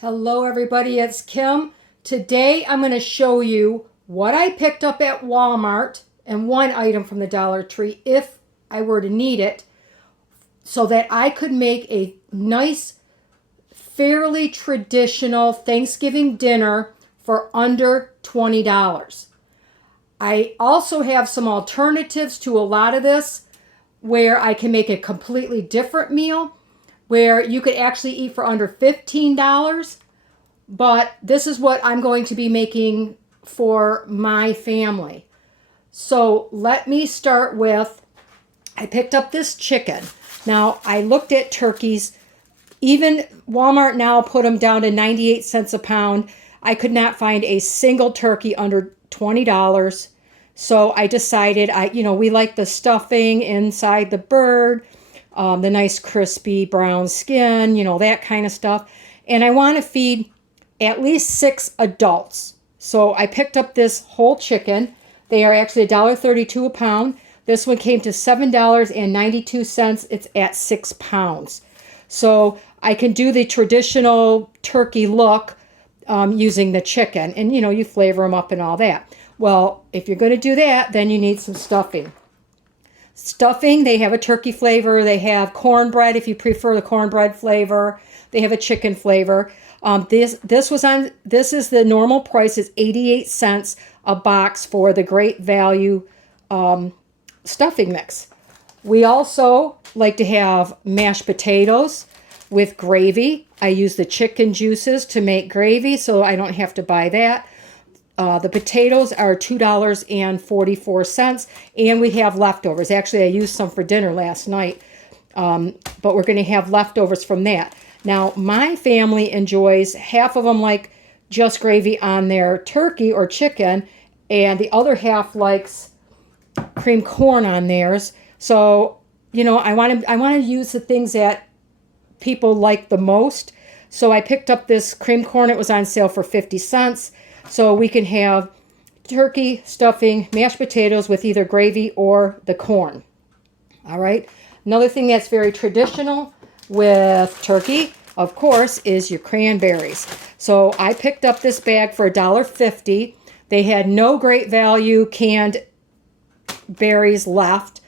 Hello everybody, it's Kim. Today I'm going to show you what I picked up at Walmart and one item from the Dollar Tree if I were to need it so that I could make a nice, fairly traditional Thanksgiving dinner for under $20. I also have some alternatives to a lot of this where I can make a completely different meal where you could actually eat for under $15, but this is what I'm going to be making for my family. So let me start with, I picked up this chicken. Now, I looked at turkeys. Even Walmart now put them down to 98 cents a pound. I could not find a single turkey under $20. So I decided, we like the stuffing inside the bird, the nice crispy brown skin, that kind of stuff. And I want to feed at least 6 adults. So I picked up this whole chicken. They are actually $1.32 a pound. This one came to $7.92. It's at 6 pounds. So I can do the traditional turkey look using the chicken. And, you flavor them up and all that. Well, if you're going to do that, then you need some stuffing. Stuffing, they have a turkey flavor. They have cornbread if you prefer the cornbread flavor. They have a chicken flavor. This is the normal price is 88 cents a box for the Great Value stuffing mix. We also like to have mashed potatoes with gravy. I use the chicken juices to make gravy, so I don't have to buy that. The potatoes are $2.44, and we have leftovers. Actually, I used some for dinner last night, but we're going to have leftovers from that. Now, my family enjoys half of them like just gravy on their turkey or chicken, and the other half likes cream corn on theirs. So, I want to use the things that people like the most. So I picked up this cream corn. It was on sale for 50 cents. So we can have turkey, stuffing, mashed potatoes with either gravy or the corn. All right. Another thing that's very traditional with turkey, of course, is your cranberries. So I picked up this bag for $1.50. They had no Great Value canned berries left,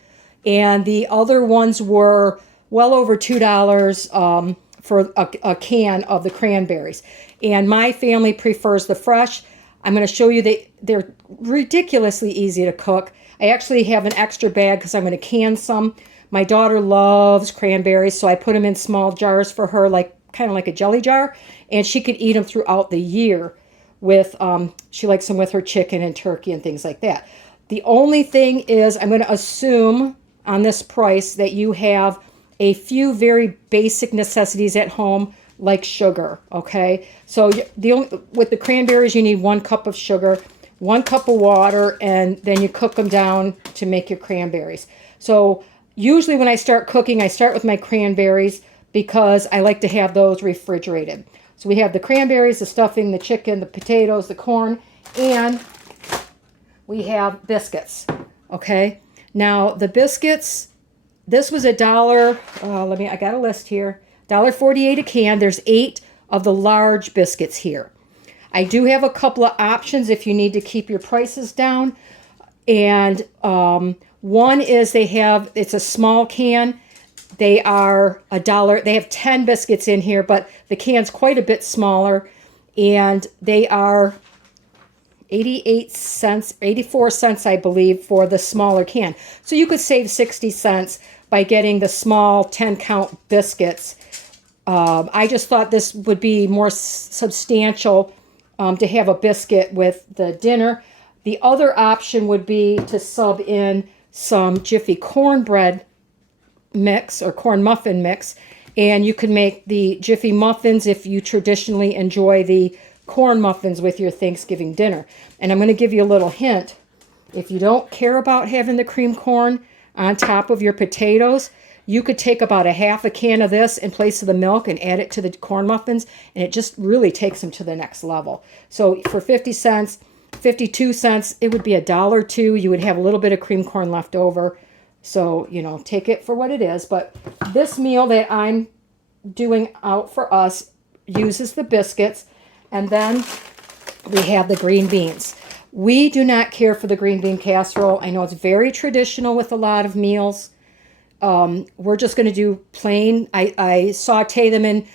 and the other ones were well over $2 for a can of the cranberries. And my family prefers the fresh. I'm going to show you they're ridiculously easy to cook. I actually have an extra bag because I'm going to can some. My daughter loves cranberries, so I put them in small jars for her, kind of like a jelly jar, and she could eat them throughout the year with, she likes them with her chicken and turkey and things like that. The only thing is I'm going to assume on this price that you have a few very basic necessities at home, like sugar, okay? So with the cranberries, you need 1 cup of sugar, 1 cup of water, and then you cook them down to make your cranberries. So usually when I start cooking, I start with my cranberries because I like to have those refrigerated. So we have the cranberries, the stuffing, the chicken, the potatoes, the corn, and we have biscuits, okay? Now the biscuits, this was $1, I got a list here, $1.48 a can. There's 8 of the large biscuits here. I do have a couple of options if you need to keep your prices down. And one is it's a small can. They are $1. They have 10 biscuits in here, but the can's quite a bit smaller. And they are 88 cents, 84 cents, I believe, for the smaller can. So you could save 60 cents by getting the small 10-count biscuits. I just thought this would be more substantial to have a biscuit with the dinner. The other option would be to sub in some Jiffy cornbread mix or corn muffin mix, and you can make the Jiffy muffins if you traditionally enjoy the corn muffins with your Thanksgiving dinner. And I'm going to give you a little hint. If you don't care about having the cream corn on top of your potatoes, you could take about a half a can of this in place of the milk and add it to the corn muffins, and it just really takes them to the next level. So for 50 cents, 52 cents, it would be $1.02. You would have a little bit of cream corn left over. So, take it for what it is. But this meal that I'm doing out for us uses the biscuits. And then we have the green beans. We do not care for the green bean casserole. I know it's very traditional with a lot of meals. We're just going to do plain. I saute them in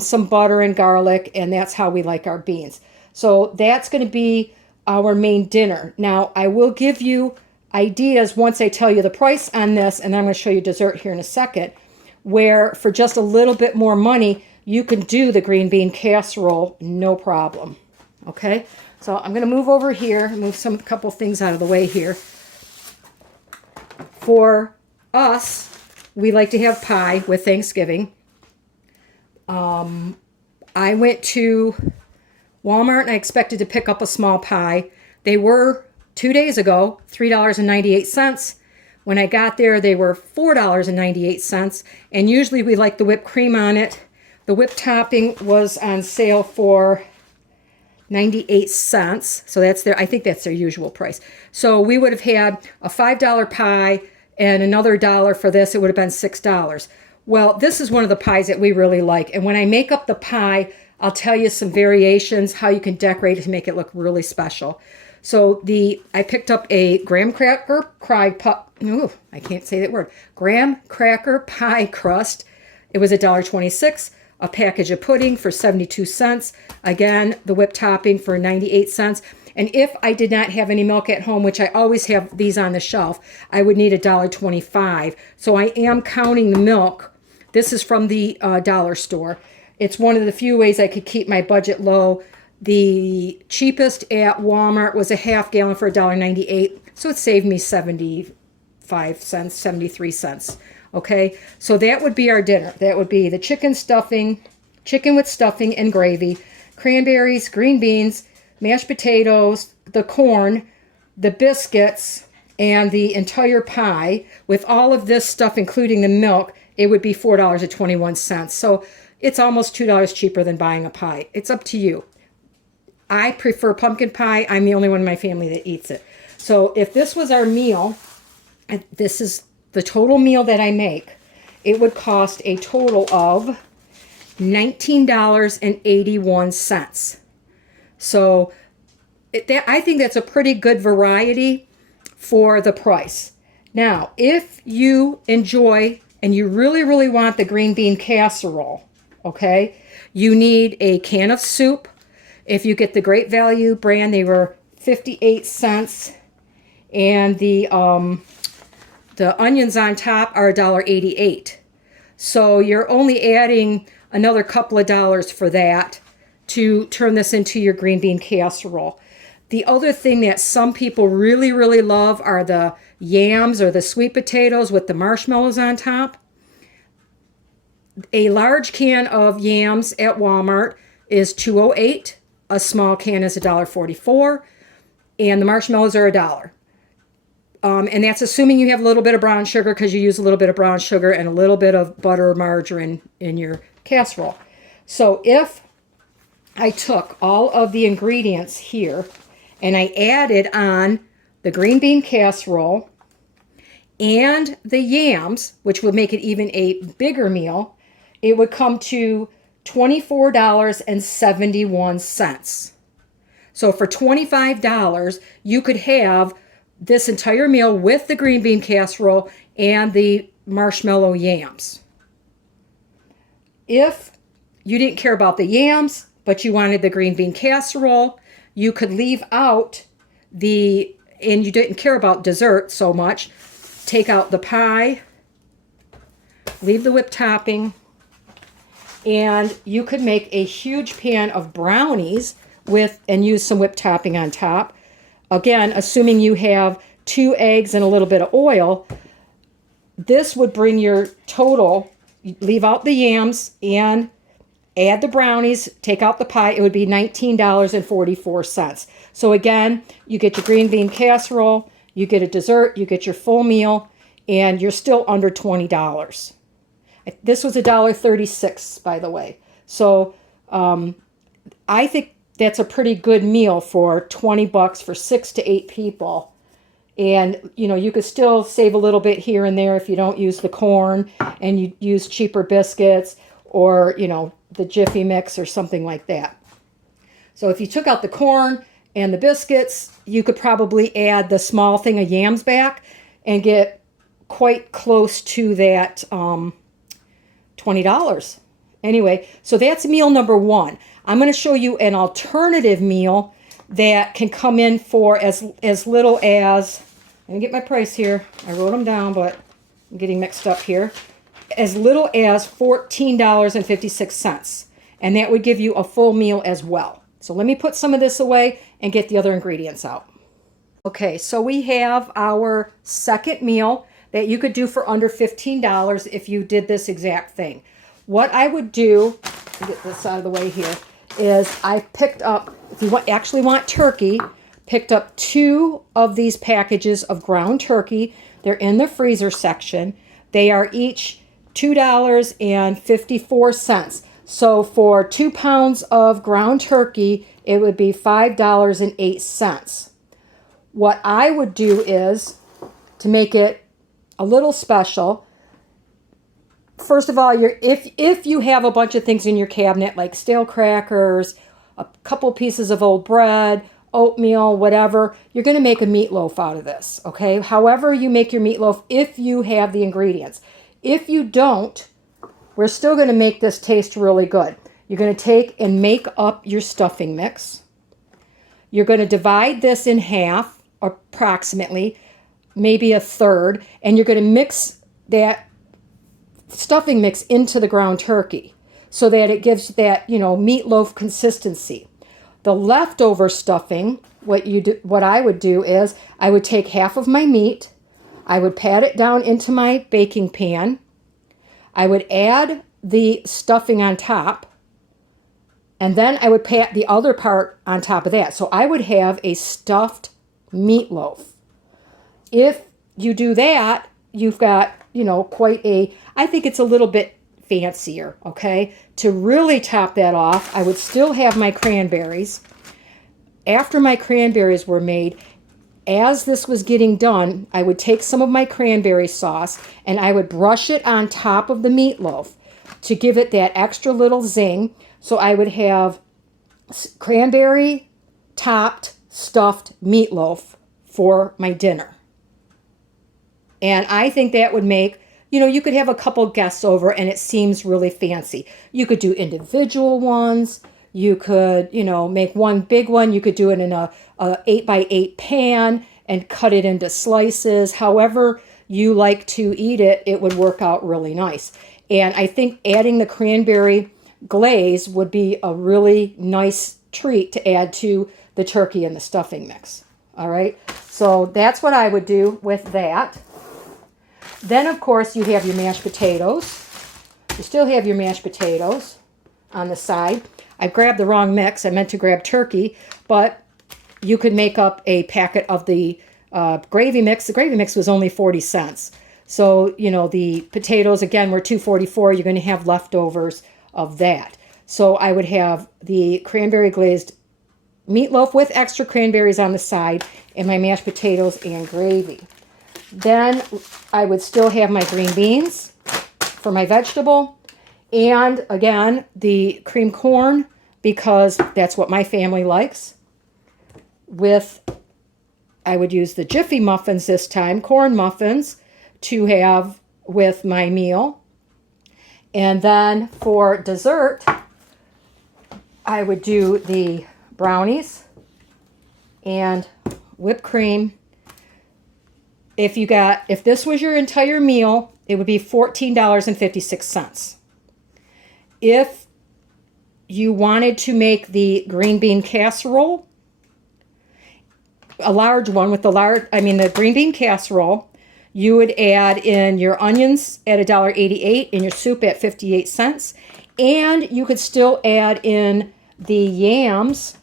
some butter and garlic, and that's how we like our beans. So that's going to be our main dinner. Now, I will give you ideas once I tell you the price on this, and then I'm going to show you dessert here in a second, where for just a little bit more money, you can do the green bean casserole, no problem. Okay, so I'm going to move over here, move a couple things out of the way here. For us, we like to have pie with Thanksgiving. I went to Walmart and I expected to pick up a small pie. They were 2 days ago, $3.98. When I got there, they were $4.98. And usually we like the whipped cream on it. The whipped topping was on sale for 98 cents. So that's their, I think that's their usual price. So we would have had a $5 pie and another dollar for this. It would have been $6. Well, this is one of the pies that we really like. And when I make up the pie, I'll tell you some variations, how you can decorate it to make it look really special. So I picked up a graham cracker pie crust. It was $1.26. A package of pudding for 72 cents. Again, the whipped topping for 98 cents. And if I did not have any milk at home, which I always have these on the shelf, I would need $1.25. So I am counting the milk. This is from the dollar store. It's one of the few ways I could keep my budget low. The cheapest at Walmart was a half gallon for $1.98. So it saved me 75 cents, 73 cents. Okay, so that would be our dinner. That would be the chicken with stuffing and gravy, cranberries, green beans, mashed potatoes, the corn, the biscuits, and the entire pie. With all of this stuff, including the milk, it would be $4.21. So it's almost $2 cheaper than buying a pie. It's up to you. I prefer pumpkin pie. I'm the only one in my family that eats it. So if this was our meal, and this is the total meal that I make, it would cost a total of $19.81. So I think that's a pretty good variety for the price. Now, if you enjoy and you really, really want the green bean casserole, okay, you need a can of soup. If you get the Great Value brand, they were 58 cents. And the onions on top are $1.88. So you're only adding another couple of dollars for that to turn this into your green bean casserole. The other thing that some people really, really love are the yams or the sweet potatoes with the marshmallows on top. A large can of yams at Walmart is $2.08. A small can is $1.44. And the marshmallows are $1. And that's assuming you have a little bit of brown sugar, because you use a little bit of brown sugar and a little bit of butter or margarine in your casserole. So if I took all of the ingredients here and I added on the green bean casserole and the yams, which would make it even a bigger meal, it would come to $24.71. So for $25, you could have this entire meal with the green bean casserole and the marshmallow yams. If you didn't care about the yams, but you wanted the green bean casserole, you could leave out and you didn't care about dessert so much, take out the pie, leave the whipped topping, and you could make a huge pan of brownies and use some whipped topping on top. Again, assuming you have 2 eggs and a little bit of oil, this would bring your total, leave out the yams and add the brownies, take out the pie, it would be $19.44. So again, you get your green bean casserole, you get a dessert, you get your full meal, and you're still under $20. This was $1.36, by the way. So I think that's a pretty good meal for $20 for 6 to 8 people. And, you could still save a little bit here and there if you don't use the corn and you use cheaper biscuits. or, you know, the Jiffy Mix or something like that. So if you took out the corn and the biscuits, you could probably add the small thing of yams back and get quite close to that $20. Anyway, so that's meal number one. I'm going to show you an alternative meal that can come in for as little as, let me get my price here. I wrote them down, but I'm getting mixed up here. As little as $14.56. And that would give you a full meal as well. So let me put some of this away and get the other ingredients out. Okay, so we have our second meal that you could do for under $15 if you did this exact thing. What I would do, get this out of the way here, is I picked up, if you actually want turkey, picked up 2 of these packages of ground turkey. They're in the freezer section. They are each $2.54. So for 2 pounds of ground turkey, it would be $5.08. What I would do is, to make it a little special, first of all, if you have a bunch of things in your cabinet like stale crackers, a couple pieces of old bread, oatmeal, whatever, you're going to make a meatloaf out of this, okay? However you make your meatloaf, if you have the ingredients. If you don't, we're still going to make this taste really good. You're going to take and make up your stuffing mix. You're going to divide this in half, approximately, maybe a third, and you're going to mix that stuffing mix into the ground turkey so that it gives that, you know, meatloaf consistency. The leftover stuffing, what I would do is I would take half of my meat, I would pat it down into my baking pan, I would add the stuffing on top, and then I would pat the other part on top of that. So I would have a stuffed meatloaf. If you do that, you've got, you know, quite a, I think it's a little bit fancier, okay? To really top that off, I would still have my cranberries. After my cranberries were made, as this was getting done, I would take some of my cranberry sauce and I would brush it on top of the meatloaf to give it that extra little zing. So I would have cranberry topped stuffed meatloaf for my dinner. And I think that would make, you know, you could have a couple guests over and it seems really fancy. You could do individual ones. You could, you know, make one big one. You could do it in a 8x8 pan and cut it into slices. However you like to eat it, it would work out really nice. And I think adding the cranberry glaze would be a really nice treat to add to the turkey and the stuffing mix. All right, so that's what I would do with that. Then, of course, you have your mashed potatoes. You still have your mashed potatoes on the side. I grabbed the wrong mix. I meant to grab turkey, but you could make up a packet of the gravy mix. The gravy mix was only 40 cents. So, you know, the potatoes, again, were $2.44. You're going to have leftovers of that. So I would have the cranberry glazed meatloaf with extra cranberries on the side and my mashed potatoes and gravy. Then I would still have my green beans for my vegetable. And again, the cream corn, because that's what my family likes. I would use the Jiffy muffins this time, corn muffins, to have with my meal. And then for dessert, I would do the brownies and whipped cream. If this was your entire meal, it would be $14.56. If you wanted to make the green bean casserole, a large one with the green bean casserole, you would add in your onions at $1.88 and your soup at 58 cents. And you could still add in the yams.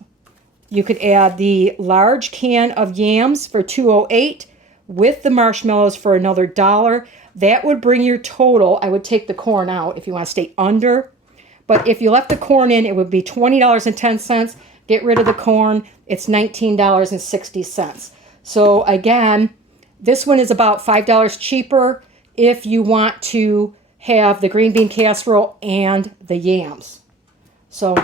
You could add the large can of yams for $2.08 with the marshmallows for another $1. That would bring your total. I would take the corn out if you want to stay under. But if you left the corn in, it would be $20.10. Get rid of the corn. It's $19.60. So again, this one is about $5 cheaper if you want to have the green bean casserole and the yams. So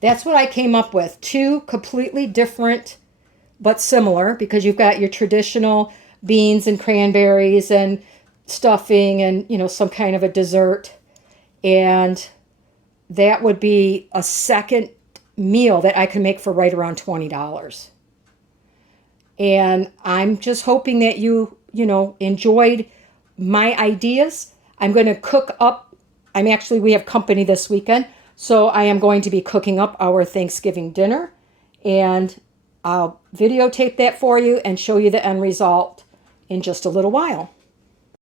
that's what I came up with. Two completely different but similar, because you've got your traditional beans and cranberries and stuffing and, you know, some kind of a dessert. And that would be a second meal that I can make for right around $20. And I'm just hoping that you enjoyed my ideas. I'm going to cook up. We have company this weekend, so I am going to be cooking up our Thanksgiving dinner, and I'll videotape that for you and show you the end result in just a little while.